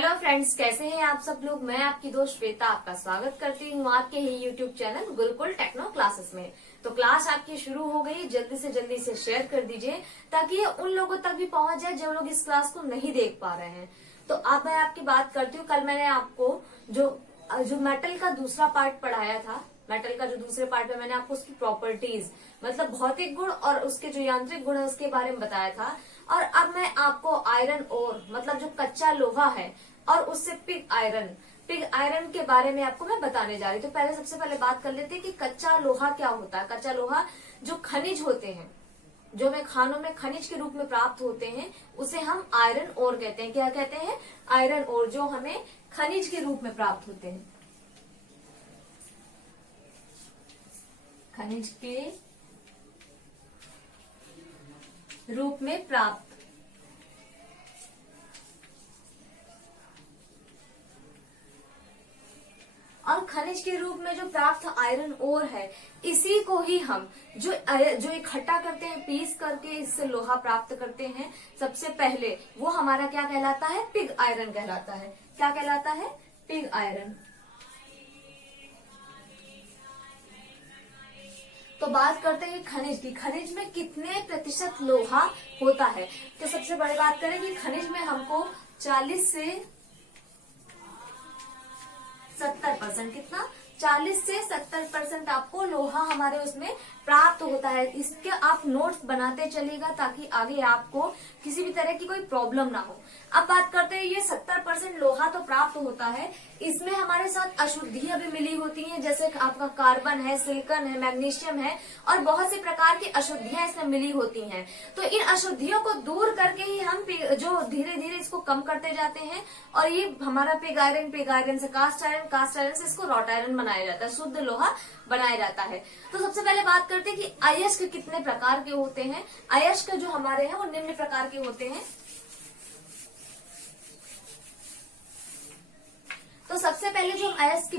Hello friends, कैसे हैं आप सब लोग। मैं आपकी दोस्त श्वेता आपका स्वागत करती हूँ आपके ही YouTube channel Gurukul techno classes में। तो क्लास आपकी शुरू हो गई, जल्दी से शेयर कर दीजिए ताकि ये उन लोगों तक भी पहुंच जाए जो लोग इस क्लास को नहीं देख पा रहे हैं। तो अब मैं आपकी बात करती हूँ। कल मैंने आपको जो मेटल का दूसरा पार्ट पढ़ाया था, मेटल का जो दूसरे पार्ट में मैंने आपको उसकी प्रॉपर्टीज मतलब भौतिक गुण और उसके जो यांत्रिक गुण है उसके बारे में बताया था। और अब मैं आपको आयरन ओर मतलब जो कच्चा लोहा है और उससे पिग आयरन के बारे में आपको मैं बताने जा रही हूँ। तो सबसे पहले बात कर लेते हैं कि कच्चा लोहा क्या होता है। कच्चा लोहा जो खनिज होते हैं, जो हमें खानों में खनिज के रूप में प्राप्त होते हैं, उसे हम आयरन ओर कहते हैं। क्या कहते हैं? आयरन ओर, जो हमें खनिज के रूप में प्राप्त होते हैं, खनिज के रूप में प्राप्त। और खनिज के रूप में जो प्राप्त आयरन ओर है, इसी को ही हम जो इकट्ठा करते हैं, पीस करके इससे लोहा प्राप्त करते हैं, सबसे पहले वो हमारा क्या कहलाता है? पिग आयरन कहलाता है। क्या कहलाता है? Pig iron. तो बात करते हैं खनिज की। खनिज में कितने प्रतिशत लोहा होता है? तो सबसे बड़ी बात करें कि खनिज में हमको 40 से 70%, कितना? 40 से 70% आपको लोहा हमारे उसमें प्राप्त होता है। इसके आप नोट्स बनाते चलिएगा ताकि आगे आपको किसी भी तरह की कोई प्रॉब्लम ना हो। अब बात करते हैं, ये 70% लोहा तो प्राप्त होता है, इसमें हमारे साथ अशुद्धियां भी मिली होती हैं, जैसे आपका कार्बन है, सिलिकॉन है, मैग्नीशियम है और बहुत से प्रकार की अशुद्धियां इसमें मिली होती हैं। तो इन अशुद्धियों को दूर करके ही हम जो धीरे धीरे इसको कम करते जाते हैं और ये हमारा पिग आयरन से कास्ट आयरन से इसको रॉट आयरन बनाया जाता है, शुद्ध लोहा बनाया जाता है। तो सबसे पहले बात करते हैं कि अयस्क कितने प्रकार के होते हैं। अयस्क जो हमारे हैं वो निम्न प्रकार के होते हैं। तो सबसे पहले जो हम अयस्क की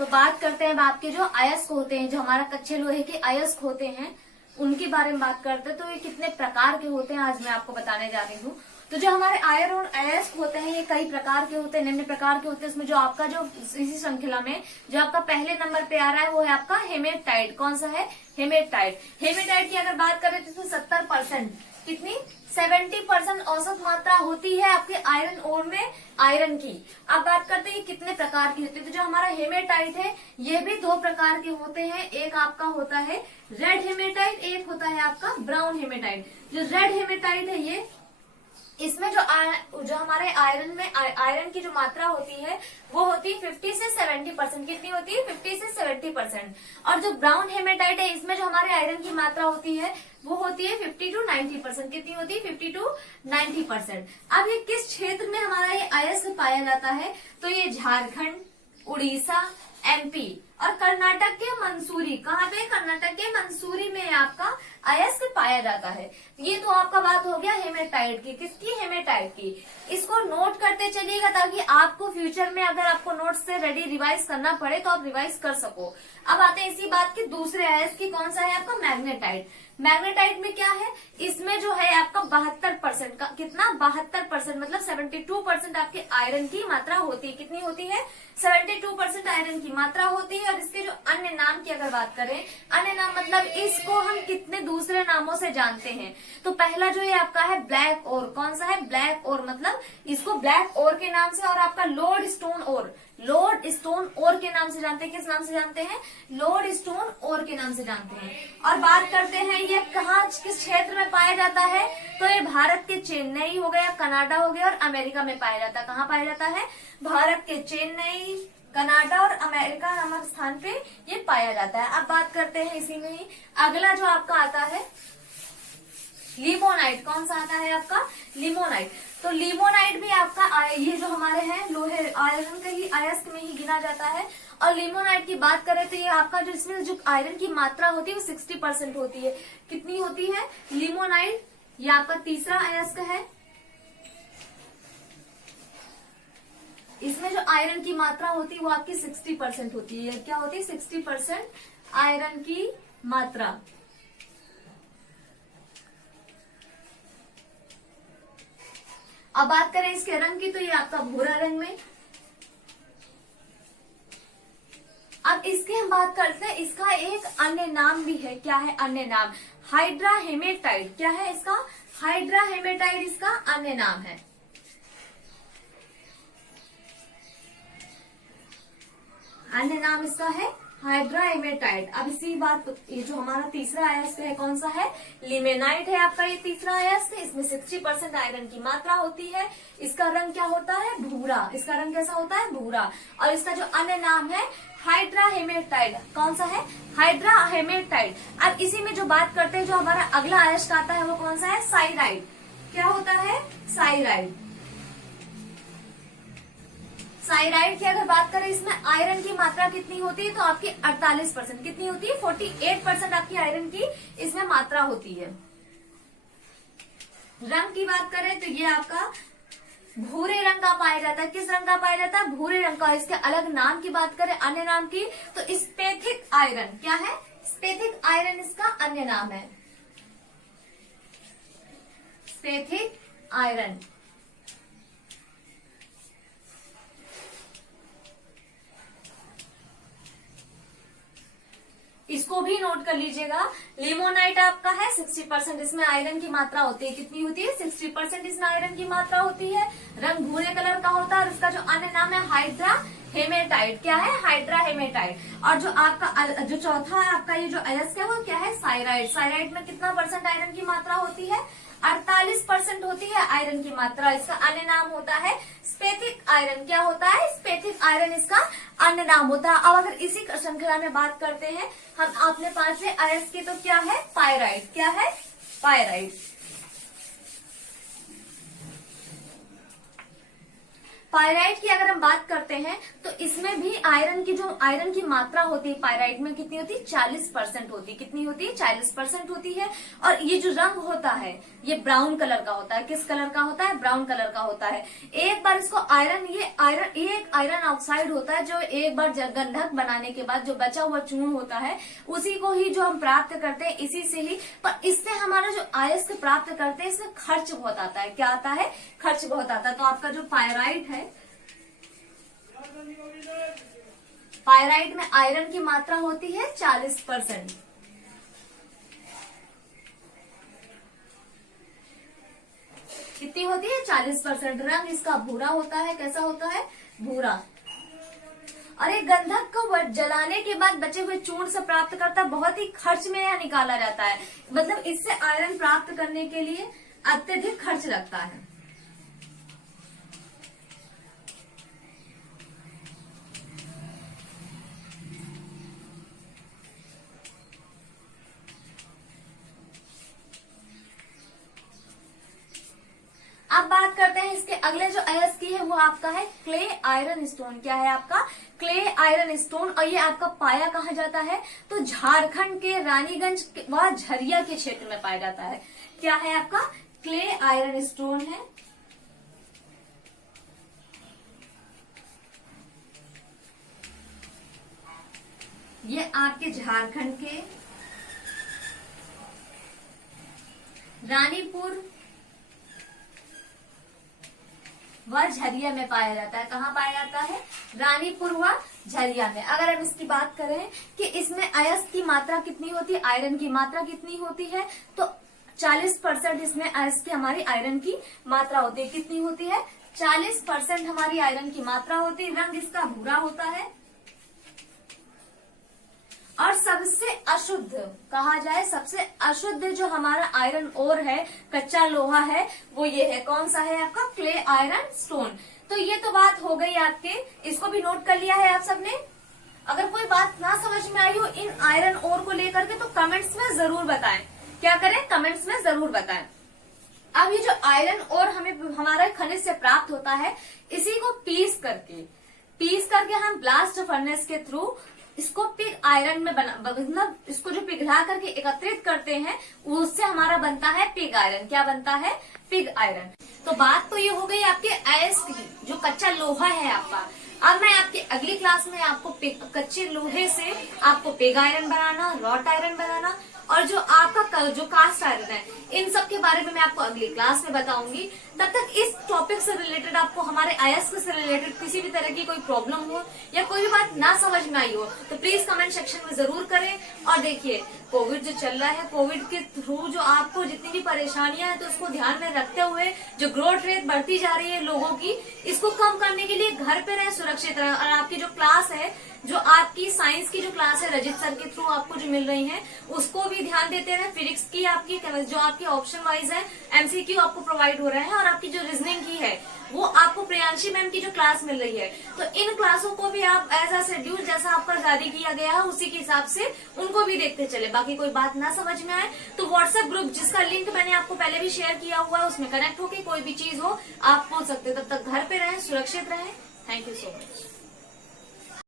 बात करते हैं, आपके जो अयस्क होते हैं, जो हमारा कच्चे लोहे के अयस्क होते हैं, उनके बारे में बात करते हैं। तो ये कितने प्रकार के होते हैं आज मैं आपको बताने जा रही हूँ। तो जो हमारे आयरन और अयस्क होते हैं, ये कई प्रकार के होते हैं, निम्न प्रकार के होते हैं। इसमें जो आपका जो इसी श्रृंखला में जो आपका पहले नंबर पे आ रहा है वो है आपका हेमेटाइट। कौन सा है? हेमेटाइट। हेमेटाइट की अगर बात करें तो इसमें 70%, कितनी? 70% औसत मात्रा होती है आपके आयरन ओर में आयरन की। अब बात करते हैं कितने प्रकार की होती है। तो जो हमारा हेमेटाइट है ये भी दो प्रकार के होते हैं। एक आपका होता है रेड हेमेटाइट, एक होता है आपका ब्राउन हेमेटाइट। जो रेड हेमेटाइट है ये, इसमें जो हमारे आयरन में आयरन की जो मात्रा होती है वो होती है 50 से 70%। कितनी होती है? 50 से 70%। और जो ब्राउन हेमेटाइट है, इसमें जो हमारे आयरन की मात्रा होती है वो होती है 50 to 90%। कितनी होती है? 50 to 90%। अब ये किस क्षेत्र में हमारा ये अयस्क पाया जाता है? तो ये झारखंड, उड़ीसा, एमपी और कर्नाटक के मंसूरी। कहाँ पे? कर्नाटक के मंसूरी में आपका अयस्क पाया जाता है। ये तो आपका बात हो गया हेमेटाइट की। किसकी? हेमेटाइट की। इसको नोट करते चलिएगा ताकि आपको फ्यूचर में अगर आपको नोट्स से रेडी रिवाइज करना पड़े तो आप रिवाइज कर सको। अब आते हैं इसी बात के दूसरे अयस्क की। कौन सा है आपका? मैग्नेटाइट। मैग्नेटाइट में क्या है? इसमें जो है आपका 72% का, कितना? 72% मतलब 72% आपके आयरन की मात्रा होती है। कितनी होती है? 72% आयरन की मात्रा होती है। और इसके जो अन्य नाम की अगर बात करें, अन्य नाम मतलब इसको हम कितने दूसरे नामों से जानते हैं। तो पहला जो ये आपका है ब्लैक ओर। कौन सा है? ब्लैक ओर, मतलब इसको ब्लैक ओर के नाम से, और आपका लोड स्टोन ओर के नाम से जानते हैं। किस नाम से जानते हैं? लोड स्टोन ओर के नाम से जानते हैं। और बात करते हैं ये कहाँ, किस क्षेत्र में पाया जाता है? तो ये भारत के चेन्नई हो गया, कनाडा हो गया और अमेरिका में पाया जाता है। कहाँ पाया जाता है? भारत के चेन्नई, कनाडा और अमेरिका नामक स्थान पे ये पाया जाता है। अब बात करते हैं इसी में ही अगला जो आपका आता है लिमोनाइट। कौन सा आता है आपका? लिमोनाइट। तो लिमोनाइट भी आपका ये जो हमारे हैं लोहे आयरन के ही अयस्क में ही गिना जाता है। और लिमोनाइट की बात करें तो ये आपका जो इसमें जो आयरन की मात्रा होती है वो 60% होती है। कितनी होती है? लिमोनाइट ये आपका तीसरा अयस्क है। इसमें जो आयरन की मात्रा होती है वो आपकी 60% होती है। क्या होती है? 60% आयरन की मात्रा। अब बात करें इसके रंग की, तो ये आपका भूरा रंग में। अब इसकी हम बात करते हैं, इसका एक अन्य नाम भी है। क्या है अन्य नाम? हाइड्राहेमेटाइट। क्या है इसका? हाइड्राहेमेटाइट इसका अन्य नाम है। अन्य नाम इसका है हाइड्राहेमेटाइट। अब इसी बात, ये जो हमारा तीसरा अयस्क है कौन सा है? लिमेनाइट है आपका ये तीसरा अयस्क। इसमें 60% आयरन की मात्रा होती है। इसका रंग क्या होता है? भूरा। इसका रंग कैसा होता है? भूरा। और इसका जो अन्य नाम है हाइड्राहेमेटाइट। कौन सा है? हाइड्राहेमेटाइट। अब इसी में जो बात करते हैं, जो हमारा अगला अयस्क आता है वो कौन सा है? साइराइड। क्या होता है? साइराइड। साइराइड की अगर बात करें, इसमें आयरन की मात्रा कितनी होती है? तो आपकी 48%। कितनी होती है? 48% आपकी आयरन की इसमें मात्रा होती है। रंग की बात करें तो ये आपका भूरे रंग का पाया जाता है। किस रंग का पाया जाता है? भूरे रंग का। इसके अलग नाम की बात करें, अन्य नाम की, तो स्पेथिक आयरन। क्या है? स्पेथिक आयरन इसका अन्य नाम है। स्पेथिक आयरन। इसको भी नोट कर लीजिएगा। लिमोनाइट आपका है 60%, इसमें आयरन की मात्रा होती है। कितनी होती है? 60% इसमें आयरन की मात्रा होती है। रंग भूरे कलर का होता है और इसका जो अन्य नाम है हाइड्राहेमेटाइट। क्या है? हाइड्राहेमेटाइट। और जो आपका जो चौथा है आपका ये जो अयस्क है वो क्या है? साइराइड। साइराइड में कितना % आयरन की मात्रा होती है? 48% होती है आयरन की मात्रा। इसका अन्य नाम होता है स्पेथिक आयरन। क्या होता है? स्पेथिक आयरन इसका अन्य नाम होता है। अब अगर इसी श्रृंखला में बात करते हैं हम अपने पांचवें अयस्क की, तो क्या है? पायराइट। क्या है? पायराइट। पायराइट की अगर हम बात करते हैं तो इसमें भी आयरन की मात्रा होती है पायराइट में कितनी होती है? 40% होती है। कितनी होती है? 40% होती है। और ये जो रंग होता है ये ब्राउन कलर का होता है। किस कलर का होता है? ब्राउन कलर का होता है। एक बार इसको ये एक आयरन ऑक्साइड होता है, जो एक बार गंधक बनाने के बाद जो बचा हुआ चूर्ण होता है उसी को ही जो हम प्राप्त करते हैं, इसी से ही। पर इससे हमारा जो अयस्क प्राप्त करते हैं इसमें खर्च बहुत आता है। क्या आता है? खर्च बहुत आता है। तो आपका जो पायराइट है, पायराइट में आयरन की मात्रा होती है 40%। कितनी होती है? 40%। रंग इसका भूरा होता है। कैसा होता है? भूरा। और एक गंधक को जलाने के बाद बचे हुए चूर्ण से प्राप्त करता बहुत ही खर्च में यह निकाला जाता है। मतलब इससे आयरन प्राप्त करने के लिए अत्यधिक खर्च लगता है। अब बात करते हैं इसके अगले जो अयस्क की है वो आपका है क्ले आयरन स्टोन। क्या है आपका? Clay iron stone. और ये आपका पाया कहाँ जाता है? तो झारखंड के रानीगंज व झरिया के क्षेत्र में पाया जाता है। क्या है आपका? क्ले आयरन स्टोन है। ये आपके झारखंड के रानीपुर व झरिया में पाया जाता है। कहाँ पाया जाता है? रानीपुर व झरिया में। अगर हम इसकी बात करें कि इसमें अयस्क की मात्रा कितनी होती है, आयरन की मात्रा कितनी होती है, तो 40% इसमें अयस्क की हमारी आयरन की मात्रा होती है। कितनी होती है? 40% हमारी आयरन की मात्रा होती है। रंग इसका भूरा होता है। और सबसे अशुद्ध कहा जाए, सबसे अशुद्ध जो हमारा आयरन ओर है, कच्चा लोहा है, वो ये है। कौन सा है आपका? Clay iron stone. तो ये तो बात हो गई आपके, इसको भी नोट कर लिया है आप सबने। अगर कोई बात ना समझ में आई हो इन आयरन ओर को लेकर के, तो कमेंट्स में जरूर बताएं। क्या करें? कमेंट्स में जरूर बताएं। अब ये जो आयरन ओर हमें हमारा खनिज से प्राप्त होता है, इसी को पीस करके हम ब्लास्ट फर्नेस के थ्रू इसको पिग आयरन में मतलब इसको जो पिघला करके एकत्रित करते हैं, उससे हमारा बनता है पिग आयरन। क्या बनता है? Pig iron. तो बात तो ये हो गई आपके अयस्क की, जो कच्चा लोहा है आपका। अब मैं आपकी अगली क्लास में आपको कच्चे लोहे से आपको पिग आयरन बनाना, रॉट आयरन बनाना और जो आपका जो कास्ट आयरन है, इन सब के बारे में मैं आपको अगली क्लास में बताऊंगी। तब तक इस टॉपिक से रिलेटेड आपको हमारे आईएएस से रिलेटेड किसी भी तरह की कोई प्रॉब्लम हो या कोई भी बात ना समझ में आई हो तो प्लीज कमेंट सेक्शन में जरूर करें। और देखिए, कोविड जो चल रहा है, कोविड के थ्रू जो आपको जितनी भी परेशानियां हैं तो उसको ध्यान में रखते हुए जो ग्रोथ रेट बढ़ती जा रही है लोगों की, इसको कम करने के लिए घर पे रहें, सुरक्षित रहें। और आपकी जो क्लास है, जो आपकी साइंस की जो क्लास है रजित सर के थ्रू आपको जो मिल रही है, उसको भी ध्यान देते रहे। फिजिक्स की आपकी जो आपकी ऑप्शन वाइज है एमसीक्यू आपको प्रोवाइड हो रहा है, और आपकी जो रीजनिंग की है वो आपको प्रियांशी मैम की जो क्लास मिल रही है, तो इन क्लासों को भी आप एज अ शेड्यूल जैसा आपका जारी किया गया है उसी के हिसाब से उनको भी देखते चले। बाकी कोई बात ना समझ में आए तो व्हाट्सएप ग्रुप जिसका लिंक मैंने आपको पहले भी शेयर किया हुआ है, उसमें कनेक्ट होकर कोई भी चीज हो आप पूछ सकते हो। तब तक घर पे रहें, सुरक्षित रहें। Thank you so much.